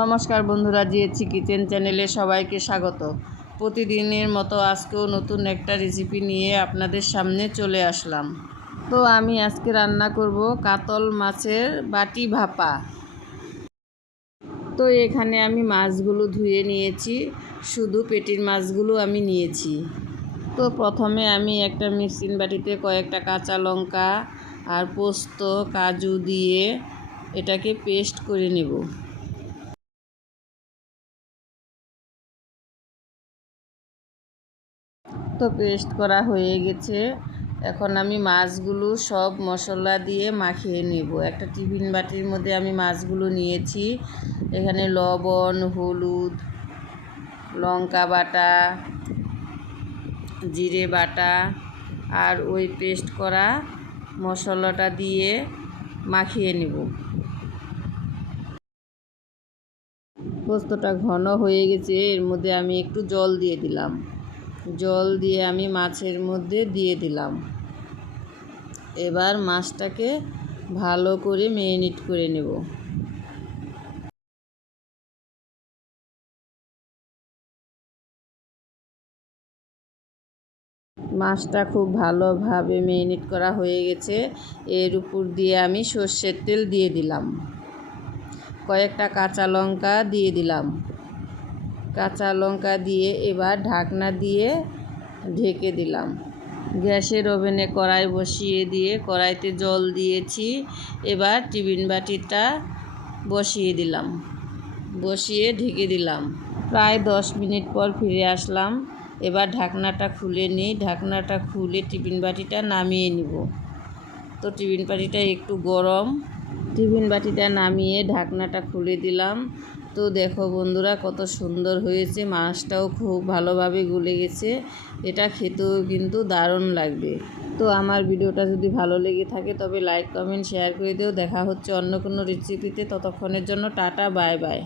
নমস্কার বন্ধুরা জিএচি কিচেন চ্যানেলে সবাইকে স্বাগত। প্রতিদিনের মতো আজকেও নতুন একটা রেসিপি নিয়ে আপনাদের সামনে চলে আসলাম। তো আমি আজকে রান্না করব কাতল মাছের বাটি ভাপা। তো এখানে আমি মাছগুলো ধুয়ে নিয়েছি, শুধু পেটির মাছগুলো আমি নিয়েছি। তো প্রথমে আমি একটা মিক্সিং বাটিতে কয়েকটা কাঁচা লঙ্কা আর পোস্ত, কাজু দিয়ে এটাকে পেস্ট করে নেব। তো পেস্ট করা হয়ে গেছে। এখন আমি মাছগুলো সব মশলা দিয়ে মাখিয়ে নেব। একটা টিফিন বাটির মধ্যে আমি মাছগুলো নিয়েছি। এখানে লবণ, হলুদ, লঙ্কা বাটা, জিরে বাটা আর ওই পেস্ট করা মশলাটা দিয়ে মাখিয়ে নেব। পোস্তটা ঘন হয়ে গেছে। এর মধ্যে আমি একটু জল দিয়ে দিলাম। জল দিয়ে আমি মাছের মধ্যে দিয়ে দিলাম। এবার মাছটাকে ভালো করে মেরিনেট করে নেব। মাছটা খুব ভালোভাবে মেরিনেট করা হয়ে গেছে। এর উপর দিয়ে আমি সর্ষের তেল দিয়ে দিলাম। কয়েকটা কাঁচা লঙ্কা দিয়ে দিলাম। কাঁচা লঙ্কা দিয়ে এবার ঢাকনা দিয়ে ঢেকে দিলাম। গ্যাসের ওভেনে কড়াই বসিয়ে দিয়ে কড়াইতে জল দিয়েছি। এবার টিফিন বাটিটা বসিয়ে দিলাম। বসিয়ে ঢেকে দিলাম। প্রায় দশ মিনিট পর ফিরে আসলাম। এবার ঢাকনাটা খুলে নিই। ঢাকনাটা খুলে টিফিন বাটিটা নামিয়ে নিব। তো টিফিন বাটিটা একটু গরম। টিফিন বাটিটা নামিয়ে ঢাকনাটা খুলে দিলাম। তো দেখো বন্ধুরা, কত সুন্দর হয়েছে। মাছটাও খুব ভালোভাবে গলে গেছে। এটা খেতেও কিন্তু দারুণ লাগবে। তো আমার ভিডিওটা যদি ভালো লেগে থাকে, তবে লাইক কমেন্ট শেয়ার করে দিও। দেখা হচ্ছে অন্য কোনো রেসিপিতে ততক্ষণের জন্য টাটা বাই বাই